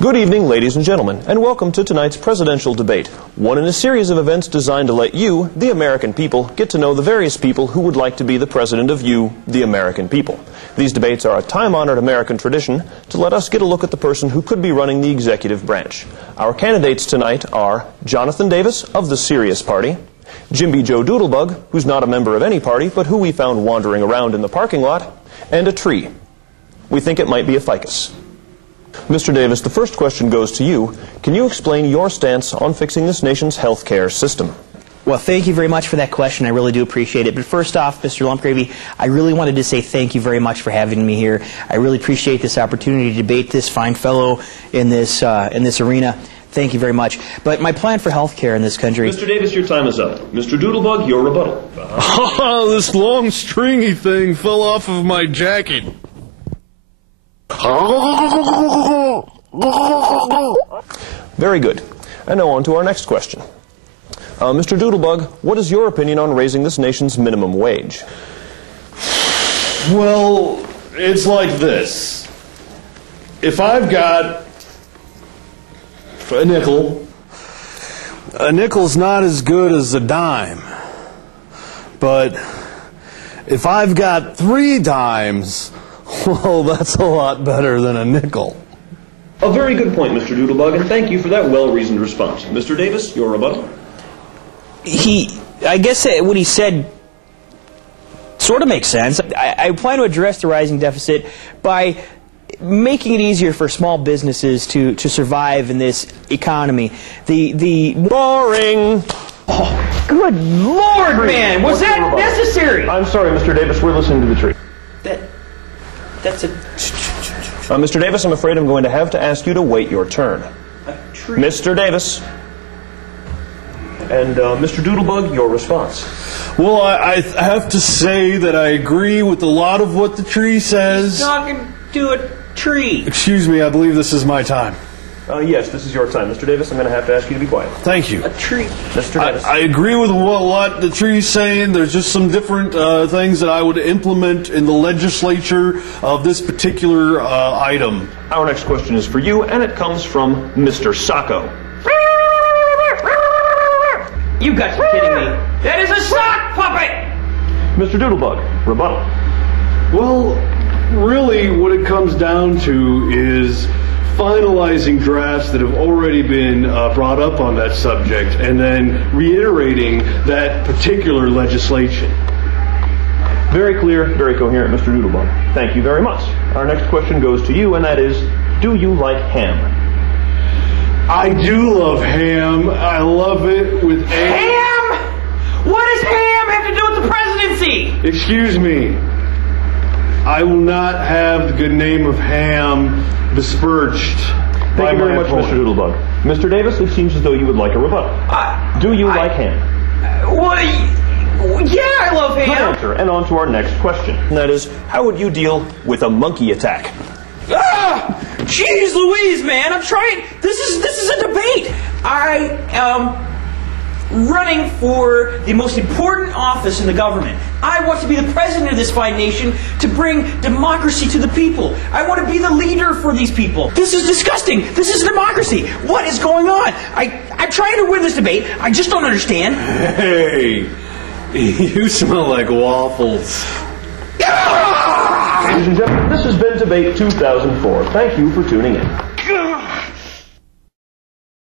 Good evening, ladies and gentlemen, and welcome to tonight's presidential debate, one in a series of events designed to let you, the American people, get to know the various people who would like to be the president of you, the American people. These debates are a time-honored American tradition to let us get a look at the person who could be running the executive branch. Our candidates tonight are Jonathan Davis of the Serious Party, Jimby Joe Doodlebug, who's not a member of any party, but who we found wandering around in the parking lot, and a tree. We think it might be a ficus. Mr. Davis, the first question goes to you. Can you explain your stance on fixing this nation's health care system? Well, thank you very much for that question. I really do appreciate it. But first off, Mr. Lumpgravy, I really wanted to say thank you very much for having me here. I really appreciate this opportunity to debate this fine fellow in this arena. Thank you very much. But my plan for health care in this country... Mr. Davis, your time is up. Mr. Doodlebug, your rebuttal. Oh, this long stringy thing fell off of my jacket. Very good. And now on to our next question. Mr. Doodlebug, what is your opinion on raising this nation's minimum wage? Well, it's like this. If I've got a nickel's not as good as a dime. But if I've got 3 dimes, well, that's a lot better than a nickel. A very good point, Mr. Doodlebug, and thank you for that well-reasoned response. Mr. Davis, your rebuttal. I guess what he said sort of makes sense. I plan to address the rising deficit by making it easier for small businesses to survive in this economy. The Boring! Oh, good Lord, man! Was that necessary? I'm sorry, Mr. Davis, we're listening to the tree. That's a... Mr. Davis, I'm afraid I'm going to have to ask you to wait your turn. A tree. Mr. Davis. And Mr. Doodlebug, your response. Well, I have to say that I agree with a lot of what the tree says. Talking to a tree. Excuse me, I believe this is my time. Yes, this is your time. Mr. Davis, I'm going to have to ask you to be quiet. Thank you. A tree. Mr. Davis. I agree with what the tree's saying. There's just some different things that I would implement in the legislature of this particular item. Our next question is for you, and it comes from Mr. Sacco. You got to be kidding me. That is a sock puppet! Mr. Doodlebug, rebuttal. Well, really what it comes down to is finalizing drafts that have already been brought up on that subject and then reiterating that particular legislation. Very clear, very coherent, Mr. Doodlebug. Thank you very much. Our next question goes to you, and that is, do you like ham? I do love ham. I love it with Ham? What does ham have to do with the presidency? Excuse me. I will not have the good name of ham besmirched. Thank you very much, Mr. Doodlebug. Mr. Davis, it seems as though you would like a rebuttal. Do you like ham? Yeah, I love ham. Good answer. And on to our next question. And that is, how would you deal with a monkey attack? Jeez Louise, man, I'm trying. This is a debate. I am running for the most important office in the government. I want to be the president of this fine nation to bring democracy to the people. I want to be the leader for these people. This is disgusting. This is democracy. What is going on? I'm trying to win this debate. I just don't understand. Hey, you smell like waffles. Ladies and gentlemen, this has been Debate 2004. Thank you for tuning in.